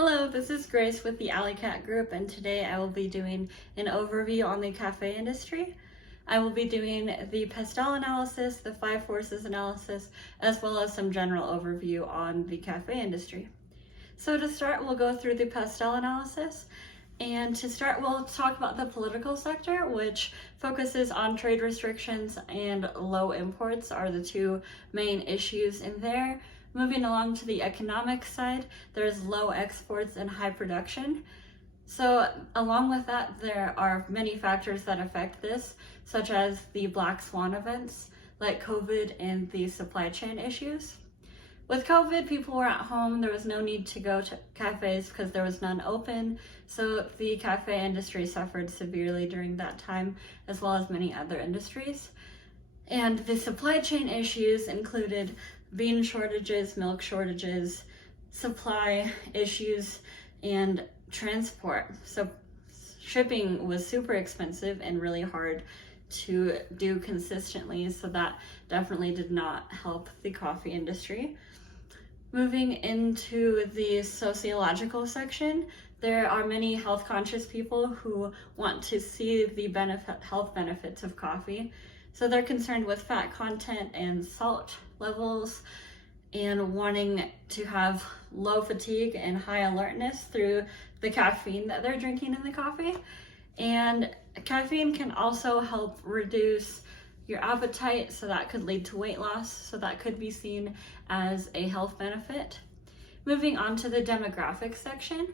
Hello, this is Grace with the Alleycat Group, and today I will be doing an overview on the cafe industry. I will be doing the pastel analysis, the 5 forces analysis, as well as some general overview on the cafe industry. So to start, we'll go through the pastel analysis. And to start, we'll talk about the political sector, which focuses on trade restrictions and low imports are the two main issues in there. Moving along to the economic side, there's low exports and high production. So along with that, there are many factors that affect this, such as the black swan events like COVID and the supply chain issues. With COVID, people were at home. There was no need to go to cafes because there was none open. So the cafe industry suffered severely during that time, as well as many other industries. And the supply chain issues included bean shortages, milk shortages, supply issues, and transport. So shipping was super expensive and really hard to do consistently. So that definitely did not help the coffee industry. Moving into the sociological section, there are many health conscious people who want to see the health benefits of coffee. So they're concerned with fat content and salt levels and wanting to have low fatigue and high alertness through the caffeine that they're drinking in the coffee. And caffeine can also help reduce your appetite, so that could lead to weight loss. So that could be seen as a health benefit. Moving on to the demographic section,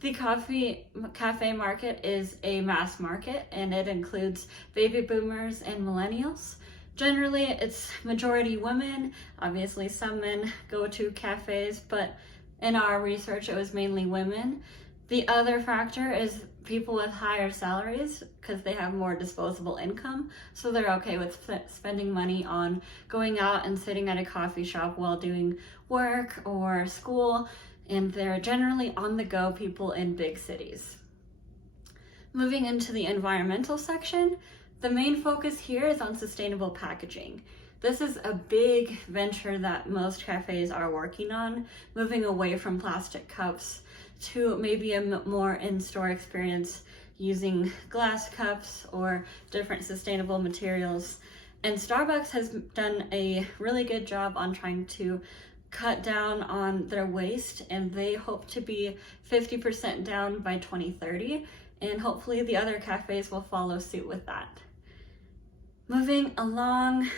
the cafe market is a mass market and it includes baby boomers and millennials. Generally, it's majority women. Obviously, some men go to cafes, but in our research, it was mainly women. The other factor is people with higher salaries because they have more disposable income, so they're okay with spending money on going out and sitting at a coffee shop while doing work or school, and they're generally on-the-go people in big cities. Moving into the environmental section, the main focus here is on sustainable packaging. This is a big venture that most cafes are working on, moving away from plastic cups to maybe a more in-store experience using glass cups or different sustainable materials. And Starbucks has done a really good job on trying to cut down on their waste, and they hope to be 50% down by 2030, and hopefully the other cafes will follow suit with that. Moving along,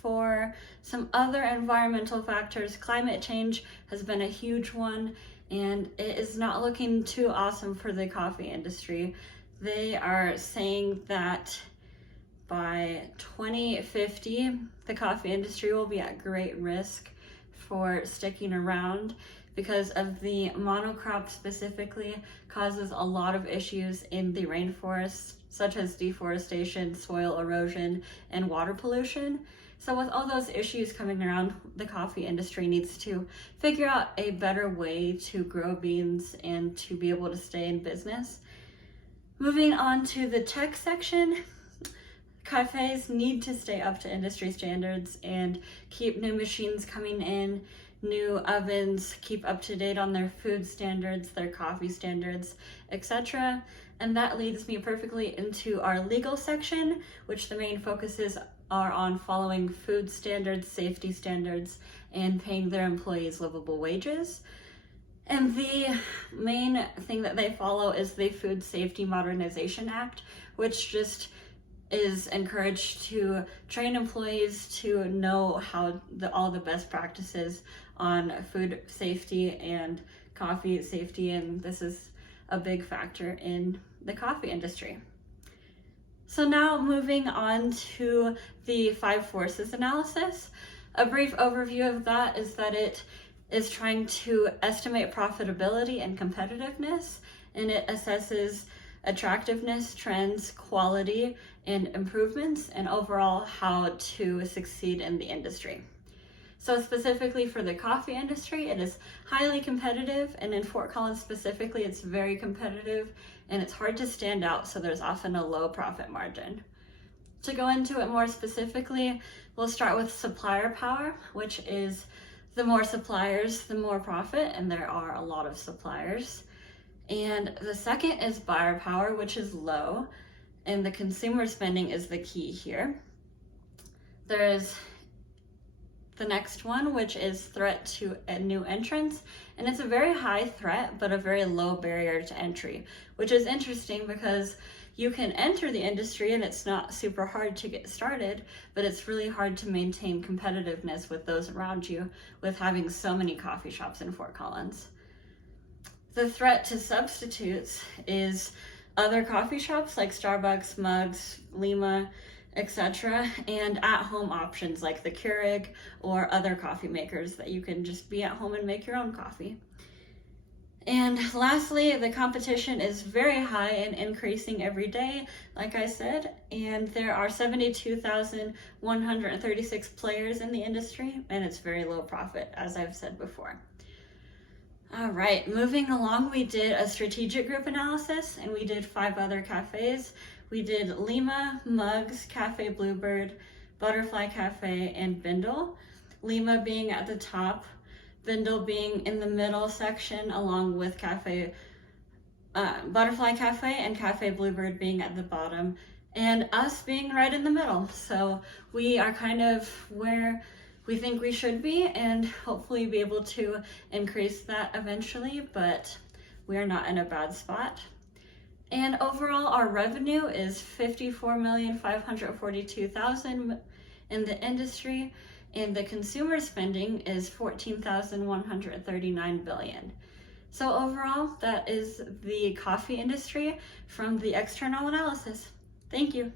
for some other environmental factors, climate change has been a huge one, and it is not looking too awesome for the coffee industry. They are saying that by 2050, the coffee industry will be at great risk for sticking around because of the monocrop specifically causes a lot of issues in the rainforests, such as deforestation, soil erosion, and water pollution. So with all those issues coming around, the coffee industry needs to figure out a better way to grow beans and to be able to stay in business. Moving on to the tech section, cafes need to stay up to industry standards and keep new machines coming in, new ovens, keep up to date on their food standards, their coffee standards, etc. And that leads me perfectly into our legal section, which the main focuses are on following food standards, safety standards, and paying their employees livable wages. And the main thing that they follow is the Food Safety Modernization Act, which just is encouraged to train employees to know how all the best practices on food safety and coffee safety, and this is a big factor in the coffee industry. So now moving on to the 5 forces analysis. A brief overview of that is that it is trying to estimate profitability and competitiveness, and it assesses attractiveness, trends, quality, and improvements, and overall how to succeed in the industry. So specifically for the coffee industry, it is highly competitive, and in Fort Collins specifically, it's very competitive and it's hard to stand out, so there's often a low profit margin. To go into it more specifically, we'll start with supplier power, which is The more suppliers, the more profit, and there are a lot of suppliers. And the second is buyer power, which is low, and the consumer spending is the key here. There is the next one, which is threat to a new entrants, and it's a very high threat but a very low barrier to entry, which is interesting because you can enter the industry and it's not super hard to get started, but it's really hard to maintain competitiveness with those around you with having so many coffee shops in Fort Collins. The threat to substitutes is other coffee shops like Starbucks, Mugs, Lima, etc., and at-home options like the Keurig or other coffee makers that you can just be at home and make your own coffee. And lastly, the competition is very high and increasing every day, like I said, and there are 72,136 players in the industry, and it's very low profit, as I've said before. All right, moving along, we did a strategic group analysis, and we did 5 other cafes. We did Lima, Mugs, Cafe Bluebird, Butterfly Cafe, and Bindle. Lima being at the top, Bindle being in the middle section, along with Butterfly Cafe and Cafe Bluebird being at the bottom, and us being right in the middle. So we are kind of where we think we should be, and hopefully be able to increase that eventually, but we are not in a bad spot. And overall, our revenue is $54,542,000 in the industry, and the consumer spending is $14,139 billion. So overall, that is the coffee industry from the external analysis. Thank you.